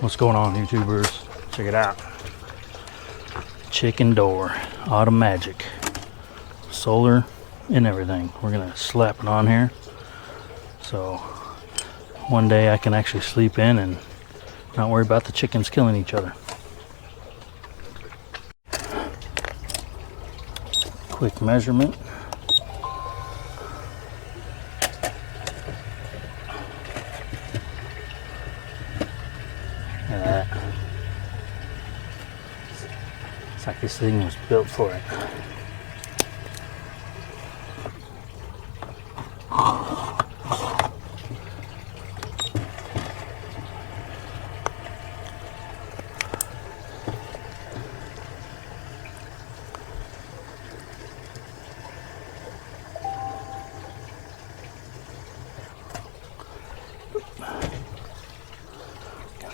What's going on, YouTubers? Check it out. Chicken door, Automagic, solar and everything. We're gonna slap it on here, so one day I can actually sleep in and not worry about the chickens killing each other. Quick measurement. Look at that. It's like this thing was built for it.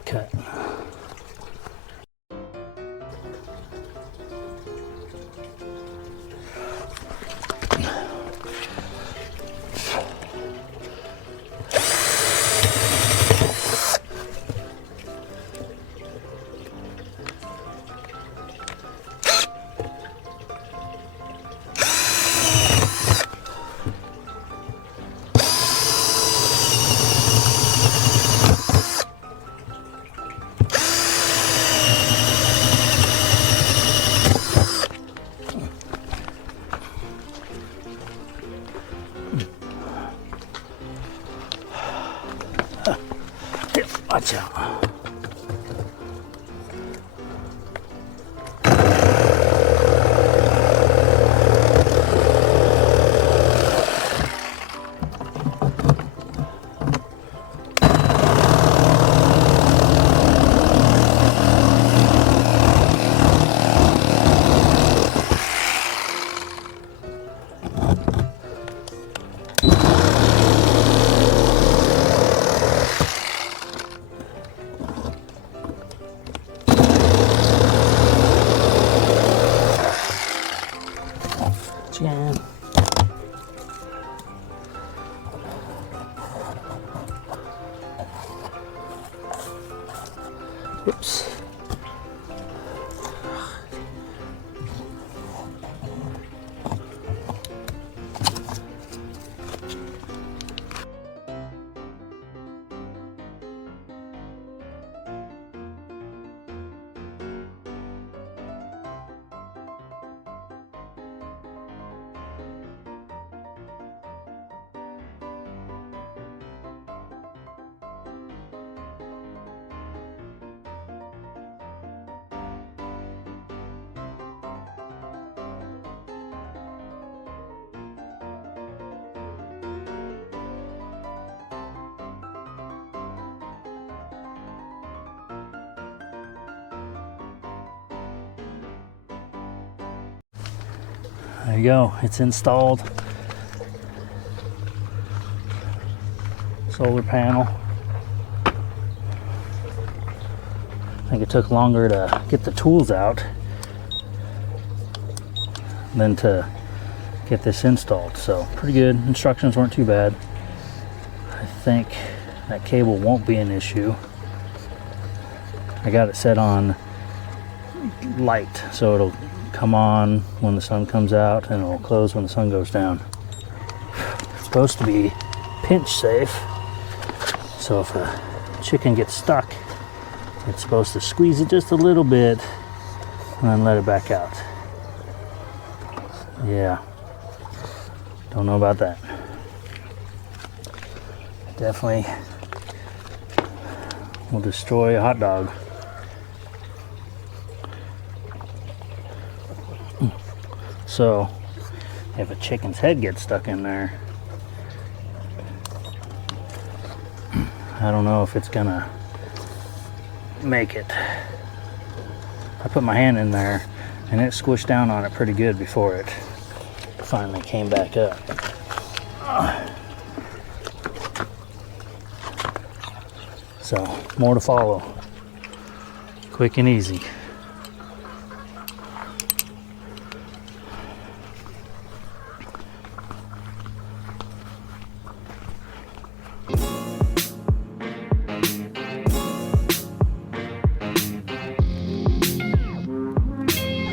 Cut. Watch out. Again. Oops. There you go, it's installed. Solar panel. I think it took longer to get the tools out than to get this installed, so pretty good. Instructions weren't too bad. I think that cable won't be an issue. I got it set on light, so it'll come on when the sun comes out and it'll close when the sun goes down. It's supposed to be pinch safe, so if a chicken gets stuck, it's supposed to squeeze it just a little bit and then let it back out. Yeah, don't know about that. Definitely will destroy a hot dog. So if a chicken's head gets stuck in there, I don't know if it's gonna make it. I put my hand in there and it squished down on it pretty good before it finally came back up. So more to follow. Quick and easy.